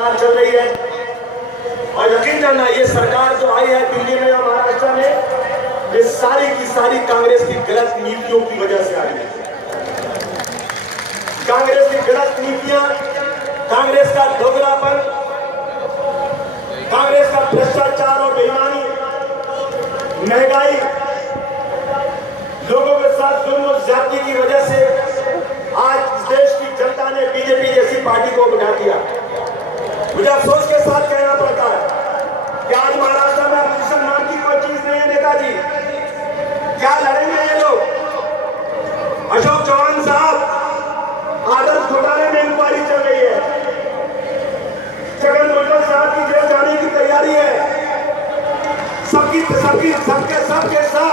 सरकार चल रही है। और यकीन करना, ये सरकार जो आई है दिल्ली में और महाराष्ट्र में, ये सारी की सारी कांग्रेस की गलत नीतियों की वजह से आई है। कांग्रेस की गलत नीतियां, कांग्रेस का दोगलापन, कांग्रेस का भ्रष्टाचार और बेईमानी, महंगाई, लोगों के साथ जुल्म और ज्यादती की वजह से आज देश की जनता ने बीजेपी जैसी पार्टी को बिठा दिया। मुझे अफसोस के साथ कहना पड़ता है कि आज महाराष्ट्र में अपोजिशन नाम की कोई चीज नहीं है। नेताजी क्या लड़ेंगे ये लोग? अशोक चौहान साहब, आदर्श घोटाले में इंक्वायरी चल रही है, जगन भुजबल साहब की जेल जाने की तैयारी है। सबके सब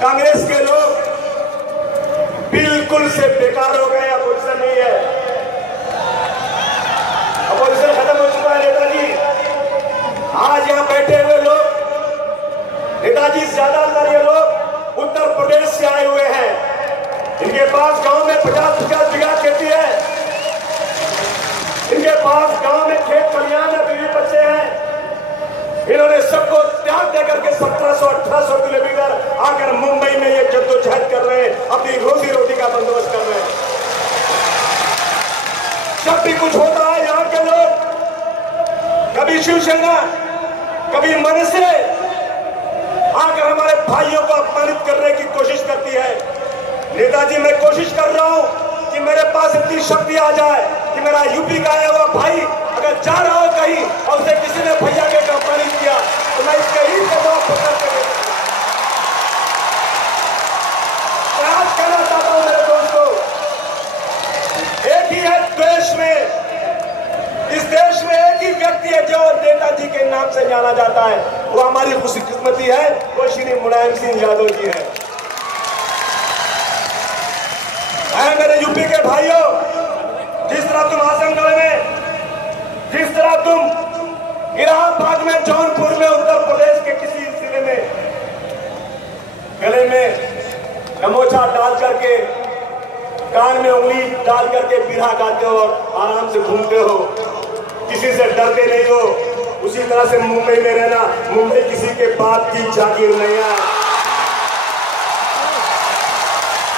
कांग्रेस के लोग बिल्कुल से बेकार हो गए। अपोजिशन नहीं है, अपोजिशन खत्म हो चुका है। नेताजी आज यहां बैठे हुए लोग, नेताजी ज्यादातर ये लोग उत्तर प्रदेश से आए हुए हैं। इनके पास गांव में 50-50 बीघा खेती है, इनके पास गांव में खेत खलिहान है, बीवी बच्चे हैं। इन्होंने सबको त्याग देकर के 1700-1800 किलोमीटर आकर मुंबई में ये जद्दोजहद कर रहे हैं, अपनी रोजी रोटी का बंदोबस्त कर रहे हैं। जब भी कुछ होता है यहाँ के लोग, कभी शिवसेना, कभी मन से आकर हमारे भाइयों को अपमानित करने की कोशिश करती है। नेताजी, मैं कोशिश कर रहा हूं कि मेरे पास इतनी शक्ति आ जाए कि मेरा यूपी का आया हुआ भाई अगर जा रहा हो कहीं और उसे किसी ने भैया के अपमानित किया तो मैं इसके ही जवाब कहना चाहता हूं मेरे दोस्तों, एक ही है देश में, इस देश में एक ही व्यक्ति है जो नेताजी के नाम से जाना जाता है। वो हमारी खुशकिस्मती है, वो श्री मुलायम सिंह यादव जी है। मेरे यूपी के भाइयों, जिस तरह तुम आजमगढ़ में, जिस तरह तुम इलाहाबाद में, जौनपुर में, उत्तर प्रदेश के किसी जिले में गले में गमोछा डाल करके, कान में उंगली डाल करके बिरहा गाते हो और आराम से घूमते हो, किसी से डरते नहीं हो, उसी तरह से मुंबई में रहना। मुंबई किसी के बाप की जागीर नहीं है।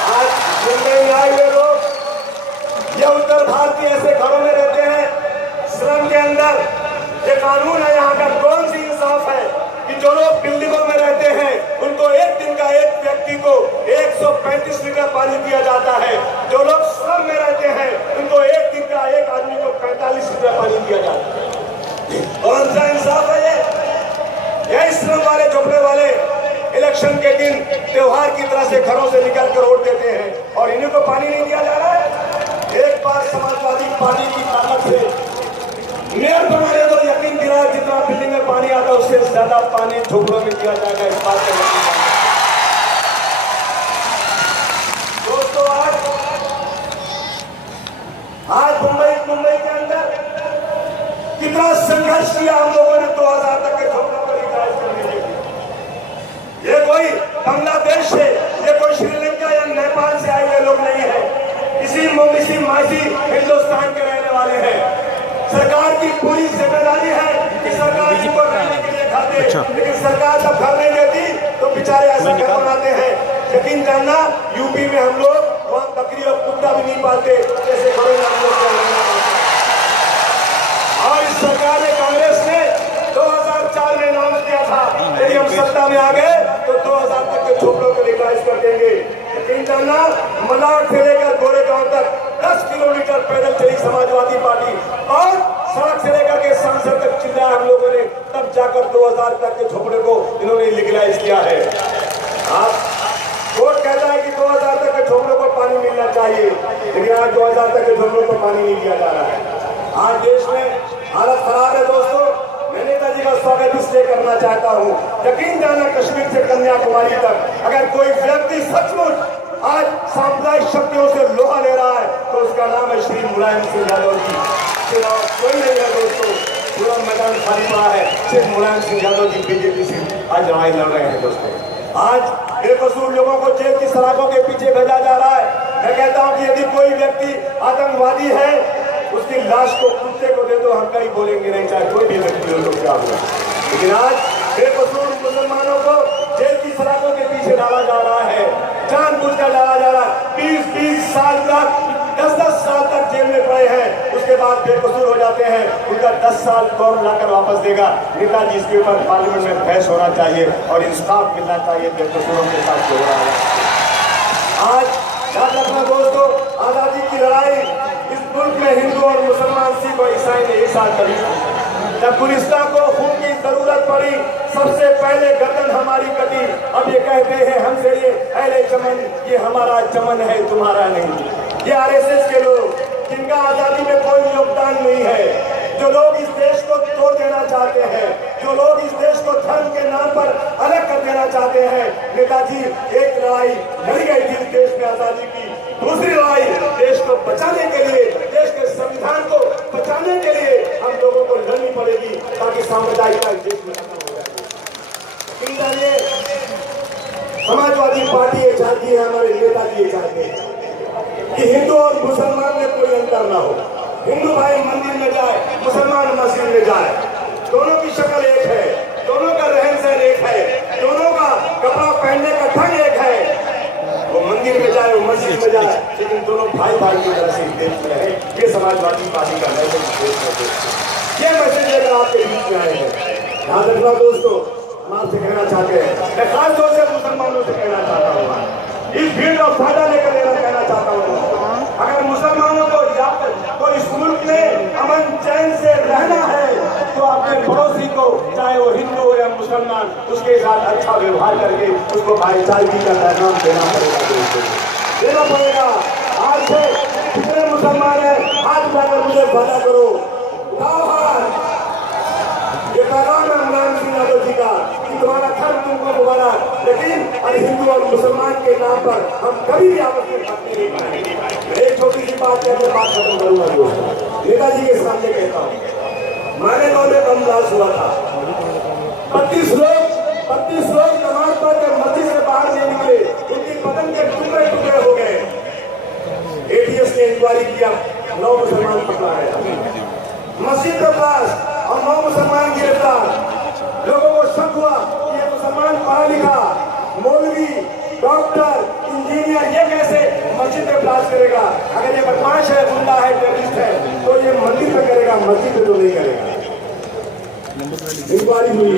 आज मुंबई में आए हुए लोग, ये उत्तर भारतीय ऐसे घरों में रहते हैं, श्रम के अंदर ये कानून है यहाँ का। कौन सी इंसाफ है कि जो लोग बिल्डिंगों में रहते हैं उनको एक दिन का एक व्यक्ति को 135 लीटर पानी दिया जाता है, जो लोग श्रम में रहते हैं उनको एक दिन का एक आदमी को 45 लीटर पानी दिया जाता है। कौन सा इंसाफ है ये? यही श्रम वाले, झोपड़े वाले इलेक्शन के दिन त्योहार की तरह से घरों से निकल कर वोट देते हैं और इन्हीं को पानी नहीं दिया जा रहा है। एक बार समाजवादी पार्टी की ताकत से मेयर बनाने तो यकीन दिलाया, जितना बिल्डिंग में पानी आता है उससे ज्यादा पानी झोपड़ों में दिया जाएगा। इस बात का दोस्तों, आज मुंबई के अंदर कितना संघर्ष किया हम लोगों ने 2000 तक के झोपड़ों को रिचार्ज करने के लिए। ये कोई बांग्लादेश से, ये कोई श्रीलंका या नेपाल से आए हुए लोग नहीं है, इसी मासी हिंदुस्तान के रहने वाले हैं। सरकार की पूरी जिम्मेदारी है कि सरकार इनको रहने के लिए घर दे, लेकिन सरकार जब घर नहीं देती तो बेचारे ऐसा घर बनाते हैं। यकीन करना, यूपी में हम लोग वहां बकरी और कुत्ता भी नहीं पालते जैसे घरों में हम लोग। और इस सरकार ने, कांग्रेस ने 2004 में अनाउंस किया था यदि हम सत्ता में आ गए तो 2000 तक के झोपड़ों को लिखवाइज कर देंगे। यकीन करना, मलाड से लेकर गोरेगांव तक 10 किलोमीटर पैदल चली समाजवादी पार्टी और सड़क से लेकर के संसद तक चिल्लाया हम लोगों ने, तब जाकर 2000 तक के झोपड़े को इन्होंने लीगलाइज किया है। कोर्ट कहता है कि 2000 तक के झोपड़ों को पानी मिलना चाहिए, लेकिन आज 2000 तक के झोपड़ों को पानी नहीं दिया जा रहा है। आज देश में हालत खराब है दोस्तों। मैं नेताजी का स्वागत इसलिए करना चाहता हूँ। यकीन जाना, कश्मीर से कन्याकुमारी तक अगर कोई व्यक्ति सचमुच आज सांप्रदायिक शक्तियों से लोहा ले रहा है तो उसका नाम है श्री मुलायम सिंह यादव जी। कोई नहीं है दोस्तों, पूरा मैदान खाली पड़ा है, सिर्फ मुलायम सिंह यादव जी बीजेपी से आज लड़ाई लड़ रहे हैं दोस्तों। आज बेकसूर लोगों को जेल की सलाखों के पीछे भेजा जा रहा है। मैं कहता हूं कि यदि कोई व्यक्ति आतंकवादी है उसकी लाश को कुत्ते को दे दो, हम कहीं बोलेंगे नहीं, चाहे कोई भी व्यक्ति हो तो क्या हुआ। लेकिन आज बेकसूर मुसलमानों को जेल की सलाखों के पीछे डाला जा रहा है, जानबूझकर डाला जा रहा है। 20-20 साल तक, 10-10 साल तक जेल में पड़े हैं, उसके बाद बेकसूर हो जाते हैं। उनका 10 साल कौन लाकर वापस देगा? नेताजी, इसके ऊपर पार्लियामेंट में बहस होना चाहिए और इंसाफ मिलना चाहिए बेकसूरों के साथ जो हो रहा है। आज याद रखना दोस्तों, आजादी की लड़ाई इस मुल्क में हिंदू और मुसलमान, सिख और ईसाई ने एक साथ करी। जब गुलिस्तान को खून की जरूरत पड़ी, सबसे पहले गर्दन हमारी कटी। अब ये कहते हैं हमसे, ये अहले चमन, ये हमारा चमन है, तुम्हारा नहीं। ये आरएसएस के लोग जिनका आजादी में कोई योगदान नहीं है, जो लोग इस देश को तोड़ देना चाहते हैं, जो लोग इस देश को धर्म के नाम पर अलग कर देना चाहते हैं। नेताजी एक लड़ाई लड़ी गई थी देश में आजादी की, दूसरी लड़ाई देश को बचाने के लिए, देश के संविधान को बचाने के लिए हम लोगों को लड़नी पड़ेगी, ताकि साम्प्रदायिकता देश में खत्म हो जाए। समाजवादी पार्टी ये चाहती है, हमारे नेताजी ये चाहते हैं कि हिंदू और मुसलमान में कोई अंतर ना हो। हिंदू भाई मंदिर में जाए, मुसलमान मस्जिद में जाए, दोनों की शक्ल एक है, दोनों का रहन सहन एक है, दोनों का कपड़ा पहनने का ढंग एक है। वो मंदिर में जाए, वो मस्जिद में जाए, लेकिन दोनों भाई भाई की तरह से देश में रहे। ये समाजवादी पार्टी का मैसेज, ये मैसेज लेकर आपके बीच में आए हैं। याद रखना दोस्तों, हम आपसे कहना चाहते हैं, मैं खास तौर से मुसलमानों से कहना चाहता हूँ, इस भीड़ का फायदा लेकर कहना चाहता हूँ, अगर मुसलमानों को को इस मुल्क में अमन चैन से रहना है तो अपने पड़ोसी को, चाहे वो हिंदू हो या मुसलमान, उसके साथ अच्छा व्यवहार करके उसको भाईचारे का पैगाम देना पड़ेगा। आज से कितने मुसलमान हैं, हाथ उठाकर मुझे वादा करो, ये पैगाम है इमरान सिंह यादव जी का कि तुम्हारा धर्म तुमको मुबारक, लेकिन हिंदू और मुसलमान के नाम पर हम कभी भी आपस में बात नहीं करेंगे। एक छोटी सी बात कहकर बात खत्म करूंगा दोस्तों। नेताजी के सामने कहता हूँ, माने गांव में बम ब्लास्ट हुआ था, 32 लोग नमाज पढ़कर मस्जिद से बाहर नहीं निकले, उनकी बदन के टुकड़े टुकड़े हो गए। एटीएस ने इंक्वायरी किया, 9 मुसलमान पकड़ा है। मस्जिद में ब्लास्ट और 9 मुसलमान गिरफ्तार। लोगों को शक हुआ कि ये मुसलमान पढ़ा लिखा, मौलवी, डॉक्टर, इंजीनियर, ये कैसे मस्जिद में ब्लास्ट करेगा? अगर ये बदमाश है, गुंडा है, टेररिस्ट है, तो ये मंदिर में करेगा, मस्जिद में तो नहीं करेगा। इंक्वायरी हुई,